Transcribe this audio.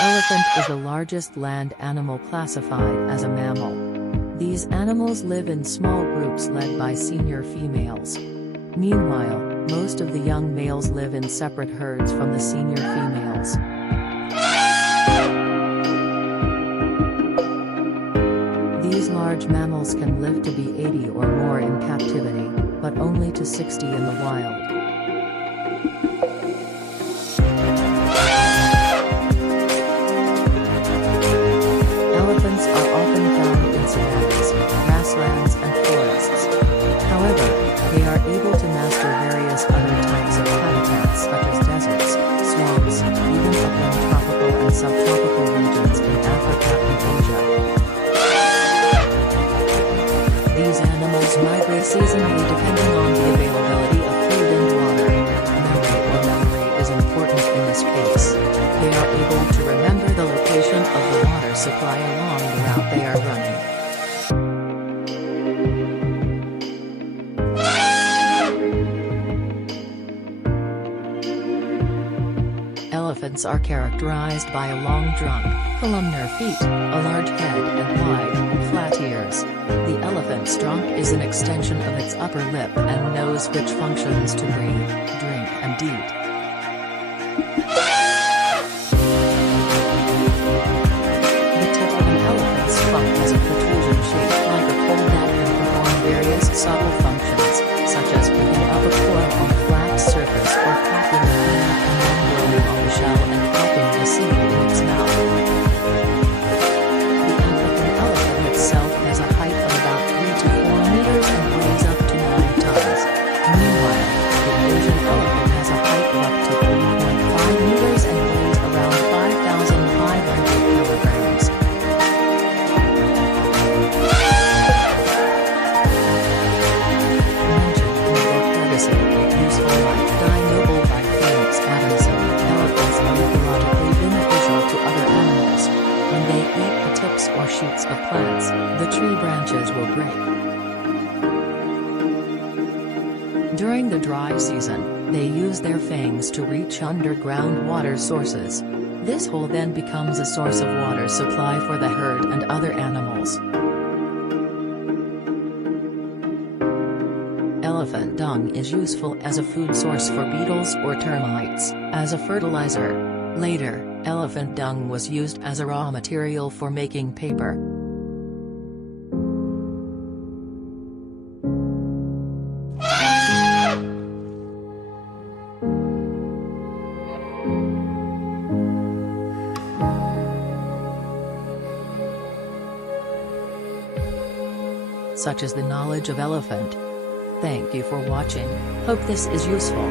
elephant is the largest land animal classified as a mammal. These animals live in small groups led by senior females. Meanwhile, most of the young males live in separate herds from the senior females. These large mammals can live to be 80 or more in captivity, but only to 60 in the wild. Elephants are often found in savannas, grasslands and forests. However, they are able to master various other types of habitats such as deserts, swamps, even upland tropical and subtropical regions in Africa and Asia. These animals migrate seasonally depending on the availability of food and water. Memory is important in this case. They are able to remember the location of the water supply along the route they are running. Elephants are characterized by a long trunk, columnar feet, a large head and wide, flat ears. The elephant's trunk is an extension of its upper lip and nose which functions to breathe, drink and eat. The tip of an elephant's trunk has a protrusion shaped like a pole that can perform various subtle functions, such as picking up a coil on a flat surface or cracking a pin and then blowing on the shell and popping the seed in its mouth. The African elephant itself has a height of about 3 to 4 meters and weighs up to 9 tons. Meanwhile, the Asian elephant has a height of up to 3.5 meters and weighs around 5,500 kilograms. Mentioned in the book Legacy, Useful Life Noble by Felix Adamson, elephants are ecologically beneficial to other animals. When they eat the tips or shoots of plants, the tree branches will break. During the dry season, they use their fangs to reach underground water sources. This hole then becomes a source of water supply for the herd and other animals. Elephant dung is useful as a food source for beetles or termites, as a fertilizer. Later, elephant dung was used as a raw material for making paper. Such is the knowledge of elephant. Thank you for watching. Hope this is useful.